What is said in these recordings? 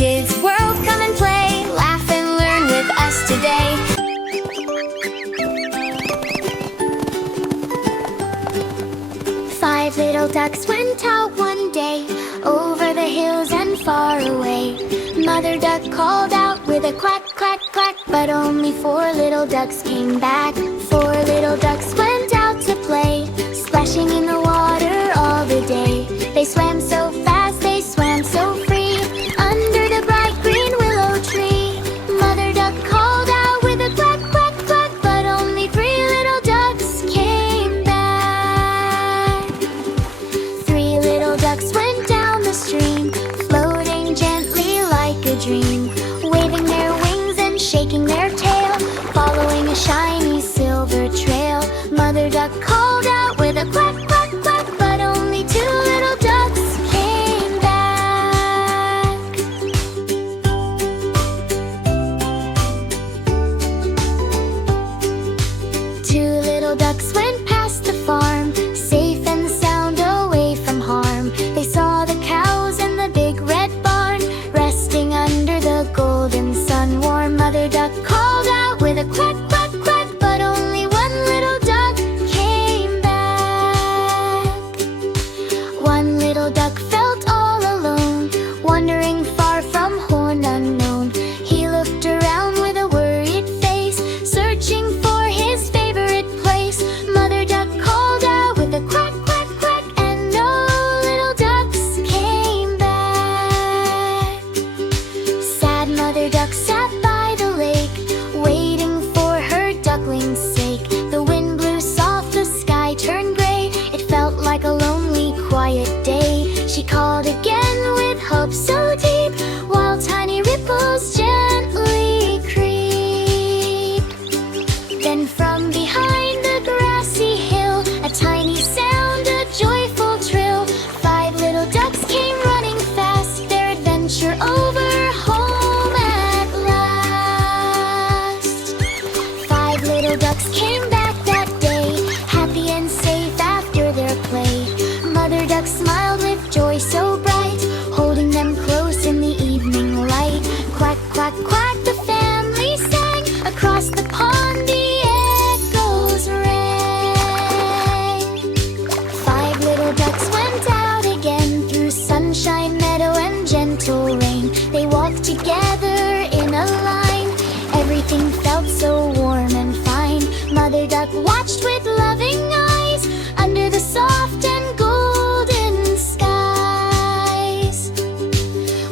Kids World, come and play, laugh and learn with us today. Five little ducks went out one day, over the hills and far away. Mother duck called out with a quack, quack, quack, but only four little ducks came back. Four little ducks went out to play, splashing in the water all the day. They swam so fast, they swam so free, under the bright green willow tree. Mother duck called out with a quack, quack, quack, but only three little ducks came back. Three little ducks went down the stream, floating gently like a dream, waving their wings and shaking their tail, following a shiny silver trail. Mother duck called out with a quack, quack, quack, but only two little ducks came back. Two little ducks went past the farm, safe and sound away from harm. They saw the cows in the big red barn, resting under the golden sun warm. Mother duck called out with a quack, quack, quack, but only one little duck came back. One little duck felt all alone, wandering far from home unknown. He looked around with a worried face, searching for his favorite place. Mother duck called out with a quack, quack, quack, and no little ducks came back. Sad mother duck sat by the lake, waiting for her duckling's sake. The wind blew soft, the sky turned gray. It felt like a lonely, quiet day. She called again with hope so deep, while tiny ripples gently creep. Then from behind the grassy hill, a tiny sound, a joyful trill. Five little ducks came running fast, their adventure over, home at last. Five little ducks came back that day, happy and safe after their play. Mother duck smiled with joy so bright, holding them close in the evening light. Quack, quack, quack, the family sang, across the pond the echoes rang. Five little ducks went out again, through sunshine, meadow, and gentle rain. They walked together in a line, everything felt so warm and fine. Mother duck watched with loving eyes, under the soft and golden skies.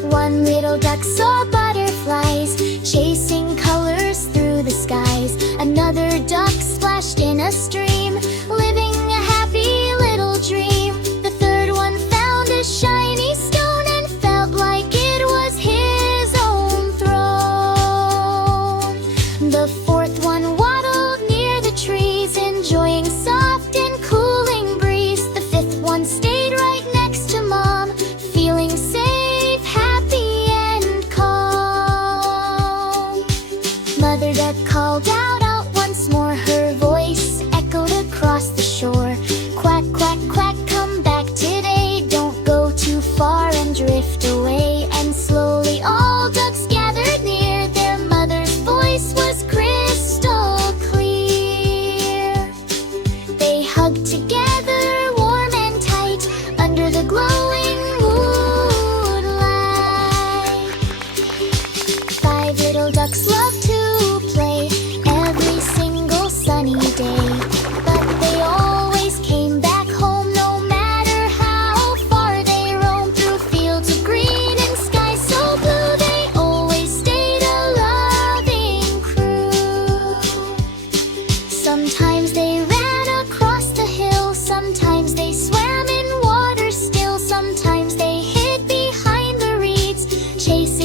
One little duck saw butterflies, chasing colors through the skies. Another duck splashed in a stream, living a happy little dream. The third one found a shiny stone, and felt like it was his own throne. The fourth one waddled near the trees, enjoying soft and cooling breeze. The fifth one stayed right next to Mom, feeling safe, happy, and calm. Mother duck called out once more, her voice echoed across the shore. Quack, quack, quack, come back today, don't go too far and drift away. And slowly all ducks gathered near, their mother's voice was crystal clear. They hugged together, warm and tight, under the glowing moonlight. Five little ducks love to play every single sunny day, but they always came back home, no matter how far they roamed. Through fields of green and skies so blue, they always stayed a loving crew. Sometimes they ran across the hill, sometimes they swam in water still, sometimes they hid behind the reeds, chasing